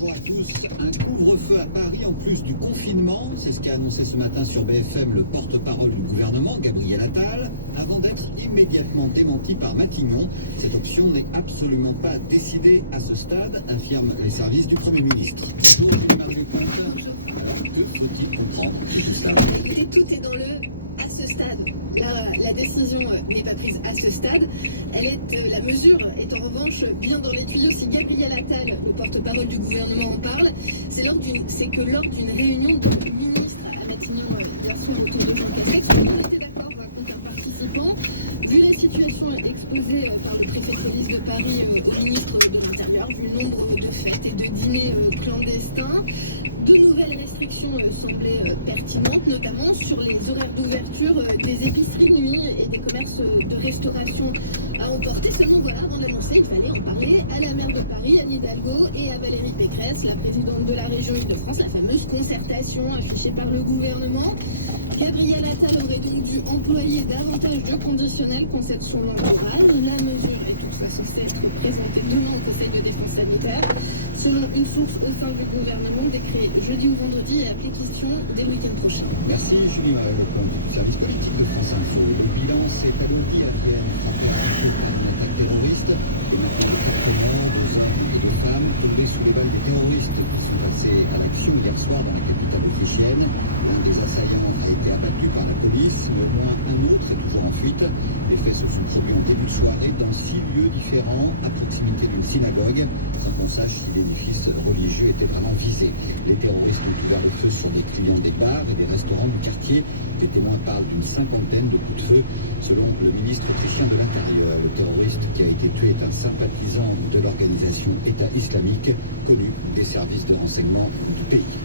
Bonjour à tous. Un couvre-feu à Paris en plus du confinement. C'est ce qu'a annoncé ce matin sur BFM le porte-parole du gouvernement, Gabriel Attal, avant d'être immédiatement démenti par Matignon. Cette option n'est absolument pas décidée à ce stade, affirment les services du Premier ministre. Que faut-il comprendre de tout cela ? Écoutez, tout est dans le à ce stade. La décision n'est pas prise à ce stade. La mesure est en revanche bien dans les tuyaux. Si Gabriel Attal, le porte-parole du gouvernement, en parle, c'est que lors d'une réunion de ministres à Matignon, bien sûr, autour de Jean Castex, on était d'accord contre un participant. Vu la situation exposée par le préfet de police de Paris au ministre de l'Intérieur, vu le nombre de fêtes et de dîners clandestins, de nouvelles restrictions semblaient pertinentes, notamment sur les horaires d'ouverture des épiceries de nuit et des commerces de restauration à emporter. Seulement voilà, on annonçait qu'il fallait en parler à la maire de Paris, Anne Hidalgo, et à Valérie Pécresse, la présidente de la région Île-de-France, la fameuse concertation affichée par le gouvernement. Gabriel Attal aurait donc dû employer davantage de conditionnels concernant son entourage. La mesure est toutefois censée être présentée demain au Conseil de défense sanitaire. Selon une source au sein du gouvernement, décret jeudi ou vendredi et application dès le week-end prochain. Merci Julie Marais, du service politique de France Info. Le bilan s'est alourdi après une attaque terroriste. Les de femmes tombées sous les balles des terroristes qui sont passés à l'action hier soir dans la capitale autrichienne. Un des assaillants a été abattu par la police, mais au moins un autre est toujours en fuite. Les faits se sont produits en début de soirée dans 6 lieux différents à proximité d'une synagogue, sans qu'on sache si l'édifice religieux était vraiment visé. Les terroristes ont ouvert le feu sur des clients des bars et des restaurants du quartier. Les témoins parlent d'une cinquantaine de coups de feu. Selon le ministre autrichien de l'Intérieur, le terroriste qui a été tué est un sympathisant de l'organisation État islamique, connu des services de renseignement du pays.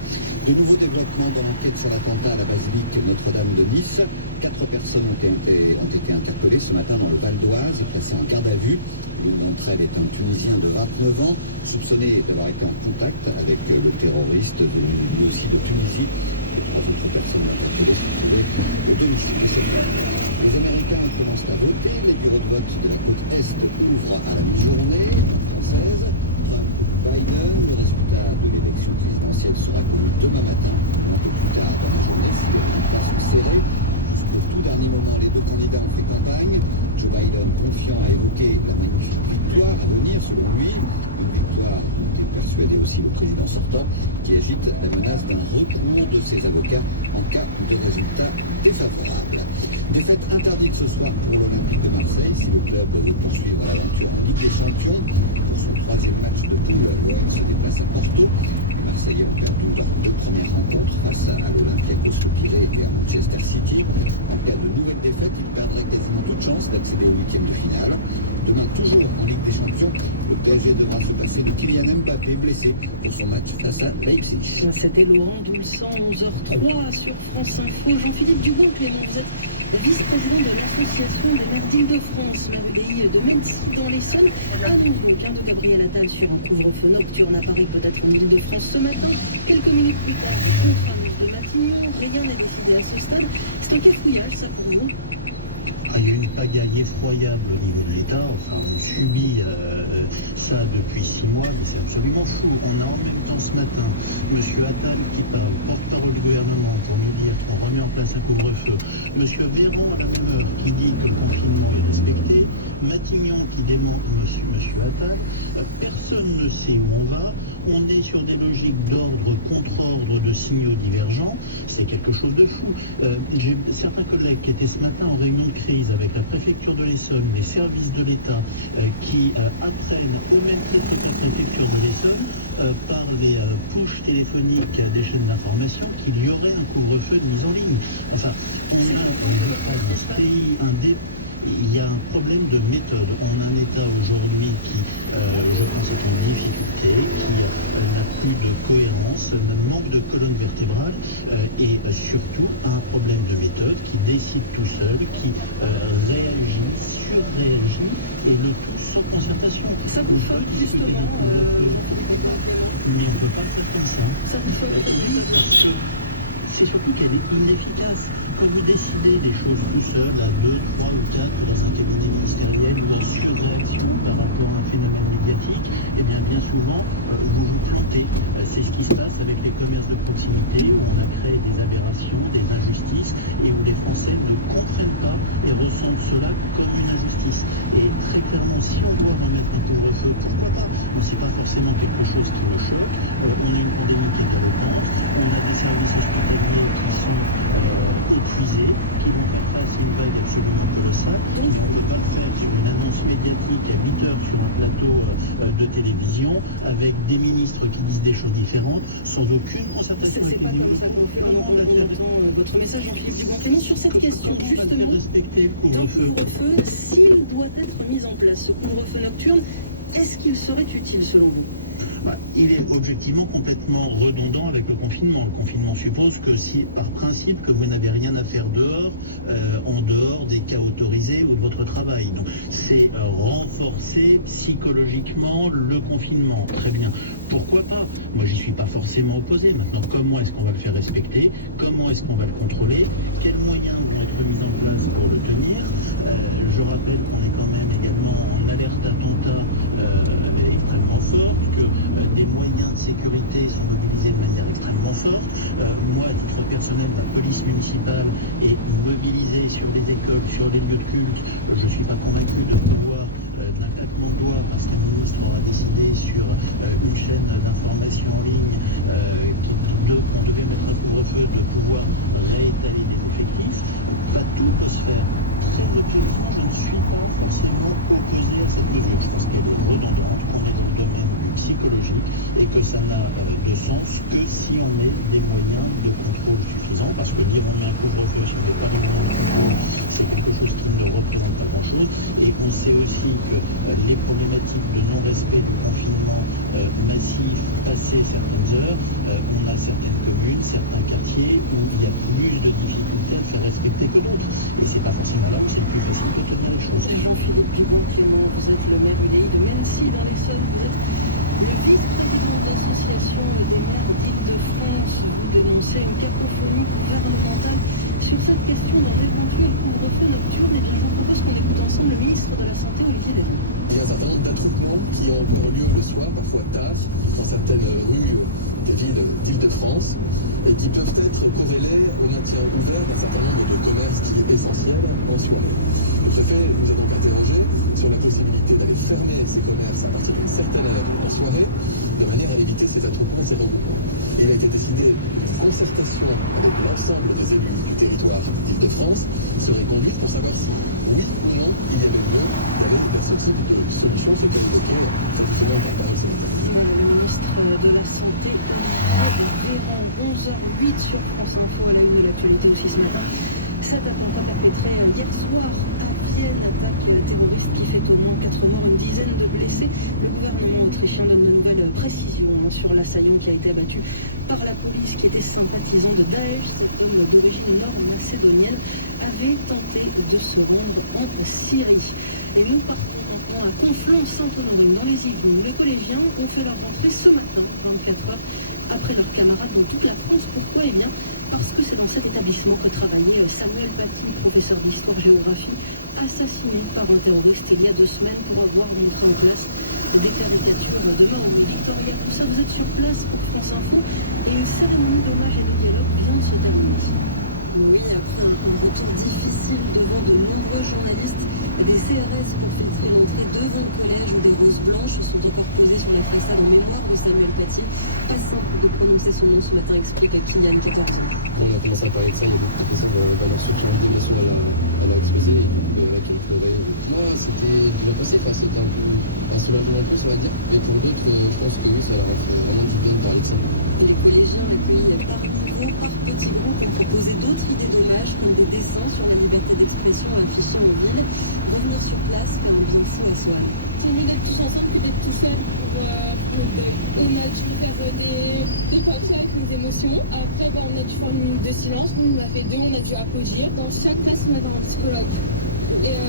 De nouveaux développements dans l'enquête sur l'attentat à la basilique Notre-Dame de Nice. 4 personnes ont été interpellées ce matin dans le Val d'Oise et placées en garde à vue. L'une d'entre elles est un Tunisien de 29 ans, soupçonné d'avoir été en contact avec le terroriste venu lui aussi de Tunisie. 3 autres personnes interpellées sont trouvées au domicile de cette femme. Les Américains commencent à voter. Les bureaux de vote de la côte Est ouvrent à la mi-journée française. Biden, le résultat de l'élection présidentielle sera connu demain matin, un peu plus tard dans la journée. C'est serré. Jusqu'au tout dernier moment, les 2 candidats ont fait campagne. Joe Biden, confiant, a évoqué la magnifique victoire à venir, selon lui. Une victoire dont est persuadé aussi le président sortant, qui agite la menace d'un recours de ses avocats en cas de résultat défavorable. Défaite interdite ce soir pour l'Olympique de Marseille. Si le club veut poursuivre l'aventure de Ligue des Champions, pour son 3e match de poule, l'OM se déplace à Porto. Les Marseillais ont perdu leurs 2 premières rencontres face à l'Olympiakos Piraeus et à Manchester City. En cas de nouvelle défaite, ils perdraient quasiment toute chance d'accéder au 8e de finale. Demain, toujours en Ligue des Champions, le PSG devra se passer de Kylian Mbappé blessé pour son match face à Leipzig. C'était Laurent Doulsan, 11h03 sur France Info. Jean-Philippe Dubois, Clément, vous êtes vice-président de l'association des maires d'Île-de-France, l'ABDI de Metz dans l'Essonne. Annonce donc de Gabriel Attal sur un couvre-feu nocturne à Paris, peut-être en Île-de-France ce matin. Quelques minutes plus tard, contre-annonce de Matignon, rien n'est décidé à ce stade. C'est un cafouillage, ça, pour vous? Il y a une pagaille effroyable au niveau de l'État. Enfin, on subit ça depuis 6 mois, mais c'est absolument fou. On a en même temps ce matin M. Attal qui parle, porte-parole du gouvernement, pour nous dire qu'on remet en place un couvre-feu. M. Véran à la couleur qui dit que le confinement est respecté. Matignon qui dément M. Attal. Personne ne sait où on va. On est sur des logiques d'ordre contre ordre, de signaux divergents. C'est quelque chose de fou. J'ai certains collègues qui étaient ce matin en réunion de crise avec la préfecture de l'Essonne, les services de l'État qui apprennent au même titre que la préfecture de l'Essonne par les pushs téléphoniques des chaînes d'information qu'il y aurait un couvre-feu de mise en ligne. Enfin, on a dans ce pays il y a un problème de méthode. On a un État aujourd'hui qui, je pense, est une difficulté, qui n'a plus de cohérence, manque de colonne vertébrale et surtout un problème de méthode qui décide tout seul, qui réagit, surréagit et le tout sans concertation. Ça vous fait justement... Mais on ne peut pas faire comme ça. Ça vous fait... C'est surtout qu'elle est inefficace. Quand vous décidez des choses tout seul, à 2, 3 ou 4 dans un cabinet ministériel ou en surréaction par rapport à un phénomène médiatique, eh bien souvent, vous vous plantez. ministres qui disent des choses différentes sans aucune concertation C'est avec pas les comme ça qu'on fait maintenant qu'on entend votre message, Jean-Philippe Dubon-Clément, sur cette question, justement, respecter le d'un couvre-feu. couvre-feu, s'il doit être mis en place, ce couvre-feu nocturne, est-ce qu'il serait utile selon vous? Il est objectivement complètement redondant avec le confinement. Le confinement suppose que si, par principe, que vous n'avez rien à faire dehors, en dehors des cas autorisés ou de votre travail. Donc c'est renforcer psychologiquement le confinement. Très bien. Pourquoi pas? Moi, j'y suis pas forcément opposé. Maintenant, comment est-ce qu'on va le faire respecter? Comment est-ce qu'on va le contrôler? Quels moyens vont être mis en place pour le tenir? Je rappelle qu'on est quand même également en alerte attentat extrêmement forte, que des moyens de sécurité sont mobilisés de manière extrêmement forte. Moi, à titre personnel, la police municipale est mobilisée sur les écoles, sur les lieux de culte. Je ne suis pas convaincu de pouvoir d'un claquement de doigts, parce qu'un ministre aura décidé sur une chaîne d'information en ligne qu'on devait mettre un couvre-feu, de pouvoir réétaler les effectifs. Pas tout peut se faire. Très objectivement, je ne suis pas forcément opposé à cette mesure. Je pense qu'elle est redondante, qu'on est dans le domaine psychologique et que ça n'a de sens que si on met des moyens de contrôle suffisants, parce que dire on met un couvre-feu sur des polygons de contrôle, c'est quelque chose qui ne représente pas grand-chose. Et on sait aussi que les problématiques de non-respect du confinement massif, passé certaines heures, on a certaines communes, certains quartiers où il y a plus de difficultés à le faire respecter que d'autres. Et c'est pas forcément là où c'est le plus facile de tenir les choses. Jean-Philippe Dubon-Clément, vous êtes le maire du de Mennecy dans l'Essonne, vous êtes le vice-président de l'association des maires d'Île-de-France. Vous dénoncez une cacophonie gouvernementale sur cette question d'un éventuel couvre-feu nocturne. Et puis je vous propose qu'on écoute ensemble le ministre de la Santé, Olivier David. Il y a un certain nombre d'attroupements qui ont encore lieu le soir, parfois tard, dans certaines rues des villes d'Île-de-France, et qui peuvent être corrélés au maintien ouvert d'un certain nombre de commerces qui est essentiel mentionné. Le préfet nous a donc interrogé sur la possibilité d'aller fermer ces commerces à partir d'une certaine heure en soirée, de manière à éviter ces attroupements et ces regroupements. Et il a été décidé qu'une concertation avec l'ensemble des élus du territoire d'Île-de-France serait conduite pour savoir si, oui ou non, il y avait lieu d'aller vers ce type de solution, c'est qu'elle évoquait effectivement dans la parole ce matin. Le ministre de la Santé, Véran, 11h08 sur France Info, à la une de l'actualité aussi ce matin. Cet attentat perpétré hier soir à Vienne, attaque terroriste qui fait au moins 4 morts, une dizaine de blessés. Le gouvernement autrichien donne de nouvelles précisions sur l'assaillant qui a été abattu par la police, qui était sympathisant de Daesh. Cet homme d'origine nord-macédonienne avait tenté de se rendre en Syrie. Et nous partons maintenant à Conflans-Sainte-Honorine, dans les Yvelines. Les collégiens ont fait leur rentrée ce matin, 24 heures après leurs camarades dans toute la France. Pourquoi? Eh bien, parce que c'est dans cet établissement que travaillait Samuel Paty, professeur d'histoire-géographie, assassiné par un terroriste il y a 2 semaines pour avoir montré en classe des caricatures de mort. Victoria Poussa, vous êtes sur place pour France Info et une cérémonie d'hommage et de dialogue vient de se terminer ici. Oui, après un retour difficile devant de nombreux journalistes, des CRS ont filtré l'entrée devant le collège où des roses blanches sont encore posées sur la façade en mémoire de Samuel Paty. Pas simple de prononcer son nom ce matin, explique Kylian 14. Quand on a commencé à parler de ça, il y a beaucoup de personnes de la structure d'éducation à la spécialité avec laquelle je travaille. Moi, c'était bien passé, c'était un soulagement en plus, on va dire. Et pour d'autres, je pense que oui, ça va faire vraiment du bien de parler de ça. Les collégiens accueillent par gros, par petits groupes, ont proposé d'autres idées d'hommage, comme des dessins sur la liberté d'expression affichés en ville. Revenir sur place, faire un bien SOS. Si vous êtes tous ensemble, vous êtes tout seul on a dû faire des portraits avec nos émotions. Après, on a dû faire une minute de silence. On a fait 2, on a dû applaudir. Dans chaque classe, on a un psychologue. Et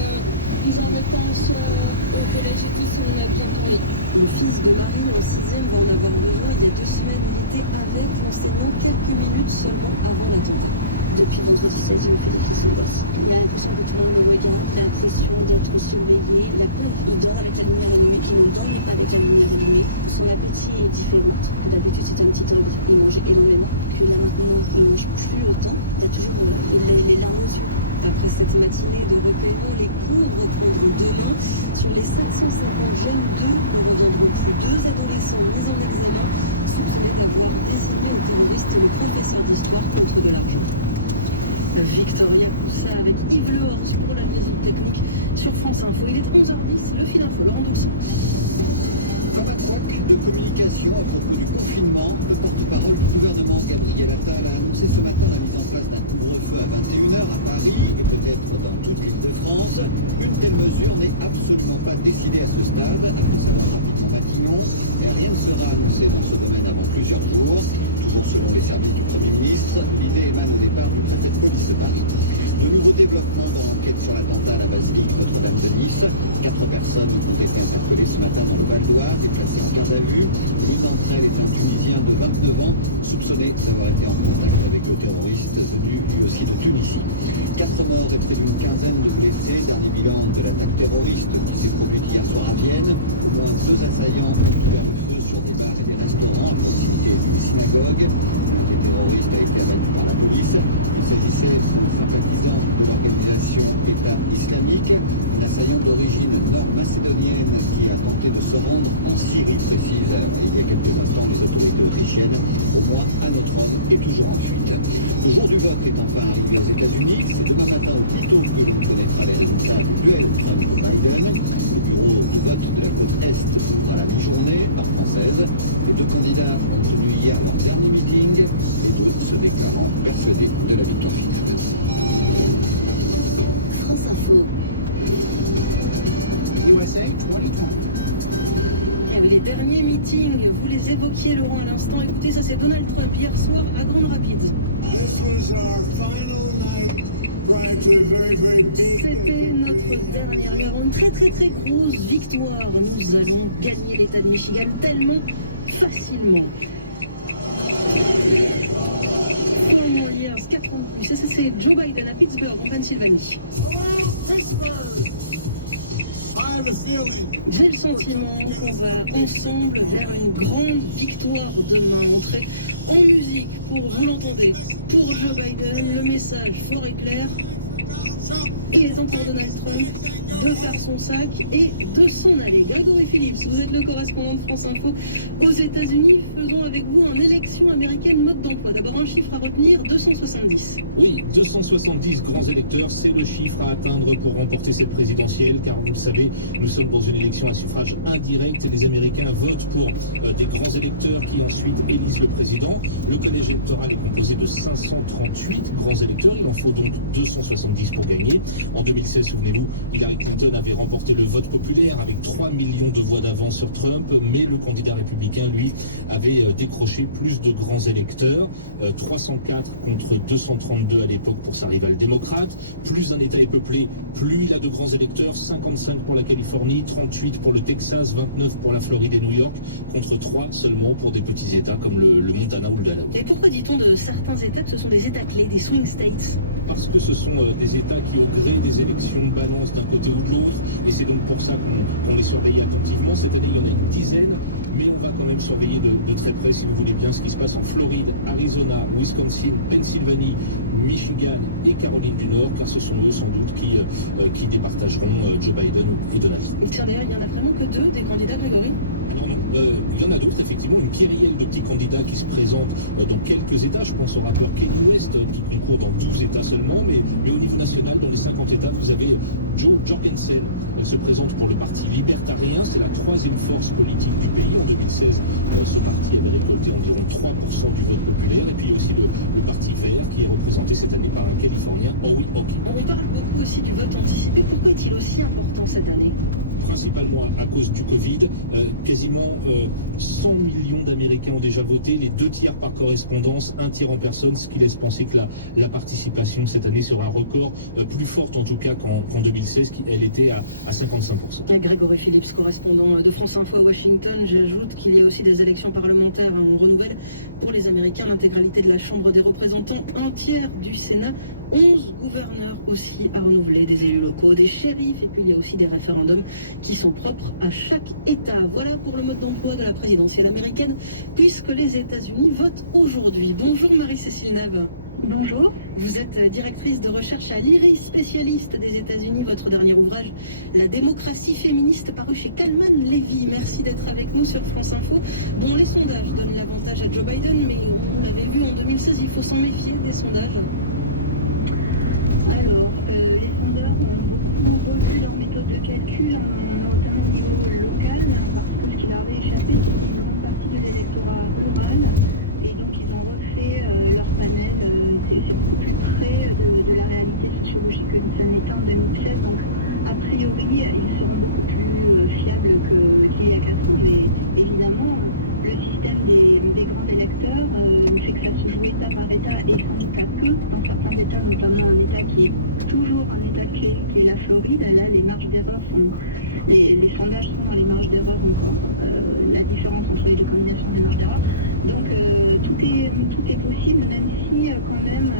ils en réponse au collège et tout, on a bien parlé. Le fils de Marie, en 6e, va en avoir besoin. Il y a 2 semaines, il était avec l'enseignant quelques minutes seulement avant l'attentat. Depuis vendredi 16e février, qui sont ici, il a l'impression que tout le monde le regarde, l'impression d'être surveillé, la peur de dehors avec la lumière allumée, qui ne dorment pas avec la lumière allumée. Son appétit est différent. D'habitude, c'était un petit homme, il mangeait énormément. Puis là, maintenant, il ne mange plus autant. Il a toujours les larmes aux yeux. Après cette matinée de recueillement, les cours reprendront demain. Sur les 750 jeunes, 2 ne reviendront plus. 2 adolescents mis en examen soupçonnés d'avoir désigné au terroriste un professeur d'histoire contre de l'argent. Victoria Poussa avec Yves Lehors pour la liaison technique sur France Info. Il est 11h10, le fil info, Laurent Doxon. Famatroc de communication à propos Gauthier, Laurent, à l'instant. Écoutez, ça c'est Donald Trump hier soir à Grand Rapids. C'était notre dernière heure, une très grosse victoire. Nous allons gagner l'État de Michigan tellement facilement. Finalement, hier, 4 ans de plus. C'est Joe Biden à Pittsburgh, en Pennsylvanie. J'ai le sentiment qu'on va ensemble vers une grande victoire demain. Entrée en musique pour, vous l'entendez, pour Joe Biden, le message fort et clair. Il est temps pour Donald Trump de faire son sac et de s'en aller. Grégory Phillips, vous êtes le correspondant de France Info aux États-Unis. Faisons avec vous une élection américaine mode d'emploi. D'abord un chiffre à retenir, 270. Oui, 270 grands électeurs, c'est le chiffre à atteindre pour remporter cette présidentielle, car vous le savez, nous sommes dans une élection à suffrage indirect et les Américains votent pour des grands électeurs qui ensuite élisent le président. Le collège électoral est composé de 538 grands électeurs, il en faut donc 270 pour gagner. En 2016, souvenez-vous, Hillary Clinton avait remporté le vote populaire avec 3 millions de voix d'avance sur Trump, mais le candidat républicain, lui, avait décroché plus de grands électeurs, 304 contre 232 à l'époque pour sa rivale démocrate. Plus un État est peuplé, plus il a de grands électeurs, 55 pour la Californie, 38 pour le Texas, 29 pour la Floride et New York, contre 3 seulement pour des petits États comme le Montana ou le Alabama. Et pourquoi dit-on de certains États que ce sont des États clés, des swing states? Parce que ce sont des États qui ont créé des élections de balance d'un côté ou de l'autre, et c'est donc pour ça qu'on les surveille attentivement. Cette année, il y en a une dizaine, mais on va quand même surveiller de très près, si vous voulez bien, ce qui se passe en Floride, Arizona, Wisconsin, Pennsylvanie, Michigan et Caroline du Nord, car ce sont eux sans doute qui départageront Joe Biden et Donald Trump. Il n'y en a vraiment que 2 des candidats, Grégory? Il y en a d'autres, effectivement, une kyrielle de petits candidats qui se présentent dans quelques États. Je pense au rappeur Kanye West qui concourt dans 12 États seulement, mais au niveau national, dans les 50 États, vous avez Joe Jorgensen. Elle se présente pour le parti libertarien. C'est la 3e force politique du pays. En 2016, ce parti avait récolté environ 3% du vote populaire. Et puis aussi le parti vert qui est représenté cette année par un Californien, Howie Hawkins. On parle beaucoup aussi du vote anticipé. Pourquoi est-il aussi important cette année? Principalement à cause du Covid. Quasiment 100 millions d'Américains ont déjà voté, les 2 tiers par correspondance, 1 tiers en personne, ce qui laisse penser que la participation cette année sera un record, plus forte en tout cas qu'en 2016, elle était à 55%. Grégory Phillips, correspondant de France Info à Washington, j'ajoute qu'il y a aussi des élections parlementaires. On renouvelle pour les Américains l'intégralité de la Chambre des représentants, 1 tiers du Sénat, 11 gouverneurs aussi à renouveler, des élus locaux, des shérifs, et puis il y a aussi des référendums qui sont propres à chaque État. Voilà pour le mode d'emploi de la présidentielle américaine, puisque les États-Unis votent aujourd'hui. Bonjour Marie-Cécile Neve. Bonjour. Vous êtes directrice de recherche à l'IRIS, spécialiste des États-Unis. Votre dernier ouvrage, La démocratie féministe, paru chez Kalman Levy. Merci d'être avec nous sur France Info. Bon, les sondages donnent l'avantage à Joe Biden, mais on l'avait vu en 2016, il faut s'en méfier des sondages. Alors, les sondeurs ont revu leur méthode de calcul, notamment au niveau local, parce que ce qui leur avait échappé, c'est qu'ils font partie de l'électorat rural, et donc ils ont refait leur panel, c'est beaucoup plus près de la réalité sociologique que ça n'était en 2016, donc a priori ils seront beaucoup plus fiables qu'il y a 4 ans. Mais évidemment, le système des grands électeurs fait que ça se joue État par État et sans doute à peu dans certains États, notamment un État qui est toujours un État clé, qui est la Floride. Là, les marges d'erreur sont... Les sondages sont dans les marges d'erreur encore. La différence entre les 2 combinaisons des marges d'erreur. Donc tout est possible, même si quand même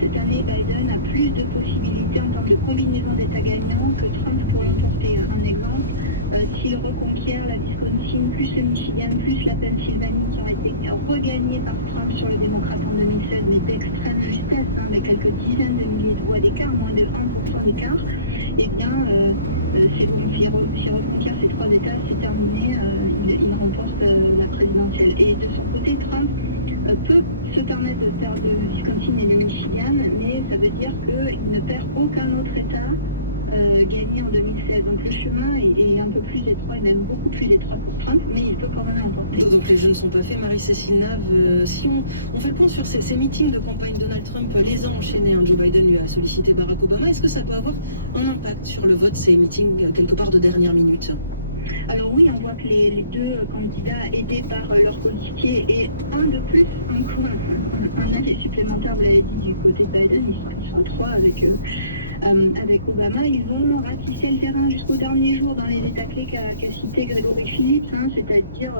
cette année Biden a plus de possibilités en termes de combinaison d'États gagnants que Trump pour l'emporter. Un exemple, s'il reconquiert la Wisconsin, plus le Michigan, plus la Pennsylvanie qui ont été regagnés par Trump sur les démocrates en 2016, mais d'extrême justesse, avec quelques dizaines de milliers de voix d'écart, moins de 1% d'écart, eh bien, s'il reconquiert ces 3 États, c'est terminé, il remporte la présidentielle. Et de son côté, Trump peut se permettre de faire le Wisconsin et le Michigan, mais ça veut dire qu'il ne perd aucun autre État gagné en 2016. Donc le chemin est un peu plus étroit, et même beaucoup plus étroit pour Trump, mais il peut quand même l'emporter. Donc les jeux ne sont pas faits. Marie-Cécile Nave, si on fait le point sur ces meetings de campagne, Donald Trump les a enchaînés. Joe Biden lui a sollicité Barack Obama. Est-ce que ça peut avoir un impact sur le vote, ces meetings quelque part de dernière minute? Alors oui, on voit que les deux candidats aidés par leurs policiers et un de plus, un allié supplémentaire, vous l'avez dit, du côté de Biden, ils sont trois avec Obama, ils vont ratisser le terrain jusqu'au dernier jour dans les États clés qu'a cité Grégory Phillips, c'est-à-dire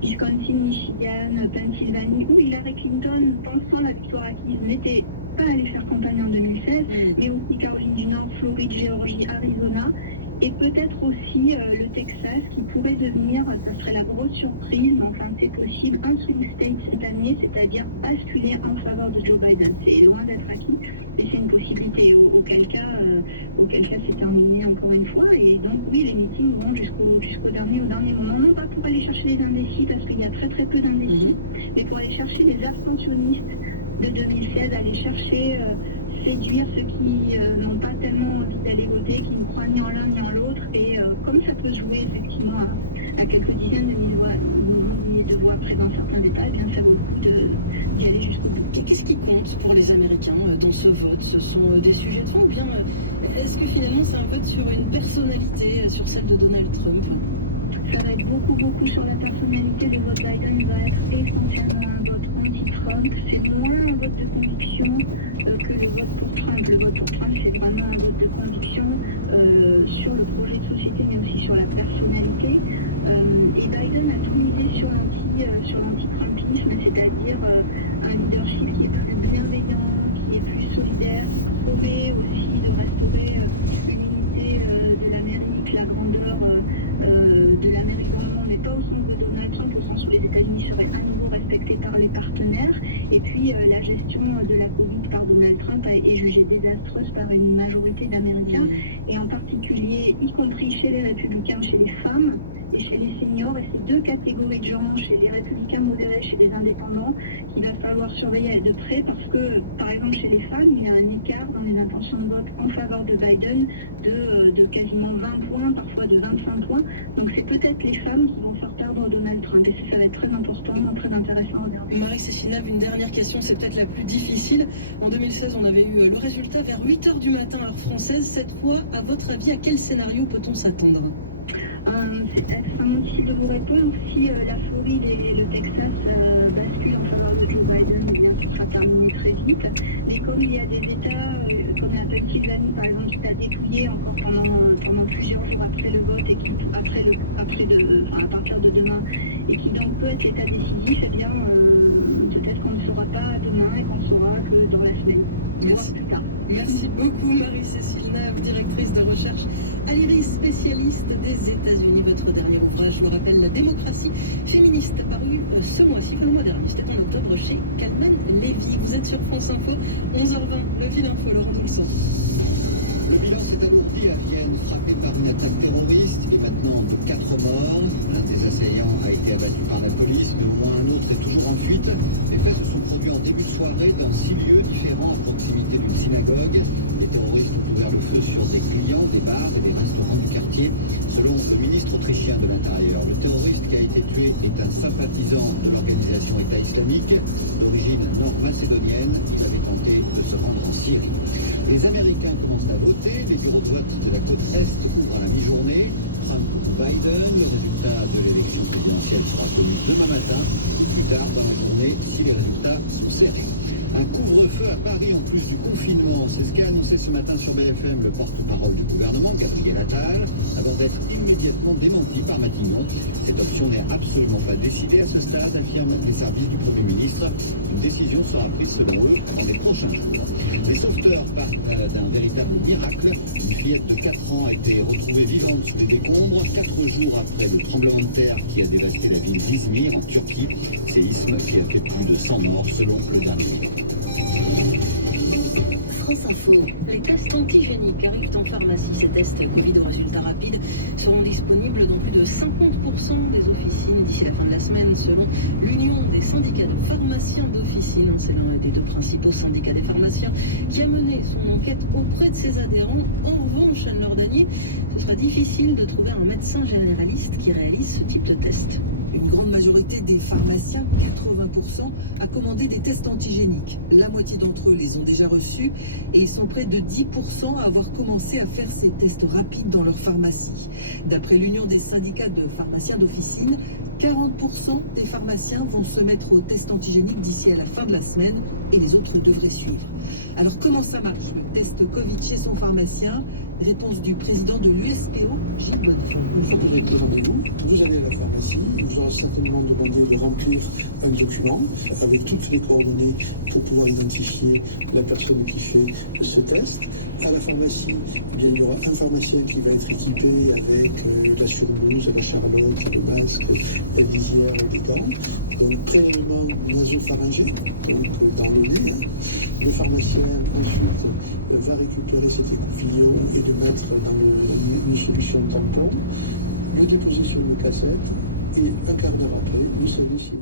Wisconsin, Michigan, Pennsylvanie, où Hillary Clinton, pensant la victoire acquise, n'était pas allée faire campagne en 2016, mais aussi Caroline du Nord, Floride, Géorgie, Arizona, et peut-être aussi le Texas qui pourrait devenir, ça serait la grosse surprise, mais enfin c'est possible, un swing state cette année, c'est-à-dire basculer en faveur de Joe Biden. C'est loin d'être acquis, mais c'est une possibilité, auquel cas c'est terminé encore une fois. Et donc oui, les meetings vont au dernier moment, non pas pour aller chercher les indécis, parce qu'il y a très très peu d'indécis, mais pour aller chercher les abstentionnistes de 2016, aller chercher... séduire ceux qui n'ont pas tellement envie d'aller voter, qui ne croient ni en l'un ni en l'autre. Et comme ça peut jouer effectivement à quelques dizaines de milliers de voix près dans certains États, eh bien ça vaut le coup d'y aller jusqu'au bout. Qu'est-ce qui compte pour les Américains dans ce vote? Ce sont des sujets de fond ou bien est-ce que finalement c'est un vote sur une personnalité, sur celle de Donald Trump? Ça va être beaucoup sur la personnalité. Le vote Biden va être essentiellement un vote anti-Trump. C'est moins un vote de conviction que le vote pour Trump. Le vote pour Trump, c'est vraiment un vote de conviction sur le projet de société, mais aussi sur la personnalité. Et Biden a tout misé sur l'anti-Trumpisme, c'est-à-dire un leadership qui est plus bienveillant, qui est plus solidaire, promet aussi de restaurer l'unité de l'Amérique, la grandeur de l'Amérique dans le monde, mais pas au sens de Donald Trump, au sens où les États-Unis seraient à nouveau respectés par les partenaires. Et puis la gestion de la Covid par Donald Trump est jugée désastreuse par une majorité d'Américains, et en particulier, y compris chez les républicains, chez les femmes et chez les seniors. Et ces deux catégories de gens, chez les républicains modérés, chez les indépendants, qu'il va falloir surveiller de près, parce que, par exemple, chez les femmes, il y a un écart dans les intentions de vote en faveur de Biden de quasiment 20 points, parfois de 25 points. Donc c'est peut-être les femmes qui vont faire perdre Donald Trump. Et ça va être très important, très intéressant à regarder. Marie-Cécile Nave, une dernière question, c'est peut-être la plus difficile. En 2016, on avait eu le résultat vers 8h du matin, heure française. Cette fois, à votre avis, à quel scénario peut-on s'attendre? C'est extrêmement difficile de vous répondre. Si la Floride et le Texas basculent en faveur de Joe Biden, eh bien, ce sera terminé très vite. Mais comme il y a des États, comme la Pennsylvanie par exemple, qui a dépouillé encore pendant plusieurs jours après le vote, et qui à partir de demain, et qui donc peut être l'État décisif, eh bien peut-être qu'on ne saura pas demain et qu'on ne saura que dans la semaine. Merci. Merci beaucoup Marie-Cécile Nave, directrice de recherche à l'IRIS, spécialiste des États-Unis. Votre dernier ouvrage, je vous rappelle, La démocratie féministe, paru ce mois-ci, que le mois dernier, c'était en octobre chez Calman Lévy. Vous êtes sur France Info, 11h20, le Ville Info, Laurent Doulson. Le bilan s'est alourdi à Vienne, frappé par une attaque terroriste qui est maintenant de 4 morts. L'un des assaillants a été abattu par la police, mais au moins un autre est toujours en fuite. Les faits se sont produits en début de soirée dans 6 lieux différents à proximité d'une synagogue. Les terroristes ont ouvert le feu sur des clients, des bars et des restaurants du quartier. Selon le ministre autrichien de l'Intérieur, le terroriste qui a été tué est un sympathisant de l'organisation État islamique, d'origine nord-macédonienne. Il avait tenté de se rendre en Syrie. Les Américains commencent à voter. Les bureaux de vote de la côte Est ouvrent à la mi-journée. Trump ou Biden, le résultat de l'élection présidentielle sera connu demain matin. Plus tard dans la journée, si les résultats sont serrés. Un couvre-feu à Paris en plus du confinement, c'est ce qu'a annoncé ce matin sur BFM le porte-parole du gouvernement, Gabriel Attal, avant d'être immédiatement démenti par Matignon. Cette option n'est absolument pas décidée à ce stade, affirment les services du Premier ministre. Une décision sera prise selon eux dans les prochains jours. Les sauveteurs partent d'un véritable miracle. Une fillette de 4 ans a été retrouvée vivante sous les décombres 4 jours après le tremblement de terre qui a dévasté la ville d'Izmir en Turquie. Séisme qui a fait plus de 100 morts selon le dernier. France Info. Les tests antigéniques arrivent en pharmacie. Ces tests Covid de résultats rapides seront disponibles dans plus de 50% des officines d'ici la fin de la semaine, selon l'Union des syndicats de pharmaciens d'officine. C'est l'un des deux principaux syndicats des pharmaciens qui a mené son enquête auprès de ses adhérents. En revanche, Anne-Laure Danier, ce sera difficile de trouver un médecin généraliste qui réalise ce type de test. Une grande majorité des pharmaciens, 80%, commerçants à commander des tests antigéniques. La moitié d'entre eux les ont déjà reçus et ils sont près de 10% à avoir commencé à faire ces tests rapides dans leur pharmacie. D'après l'Union des syndicats de pharmaciens d'officine, 40% des pharmaciens vont se mettre au test antigénique d'ici à la fin de la semaine et les autres devraient suivre. Alors comment ça marche le test Covid chez son pharmacien? Réponse du président de l'USPO, Gilles Bonnefond. Une fois que vous avez pris rendez-vous, vous allez à la pharmacie, vous aurez certainement demandé de remplir un document avec toutes les coordonnées pour pouvoir identifier la personne qui fait ce test. À la pharmacie, il y aura un pharmacien qui va être équipé avec la surblouse, la charlotte, le masque, la visière et les gants. Donc prélèvement nasopharyngé, donc dans le nez. Le pharmacien ensuite va récupérer cet écouvillon et le mettre dans une solution tampon, le déposer sur une cassette et un quart d'heure après, vous savez si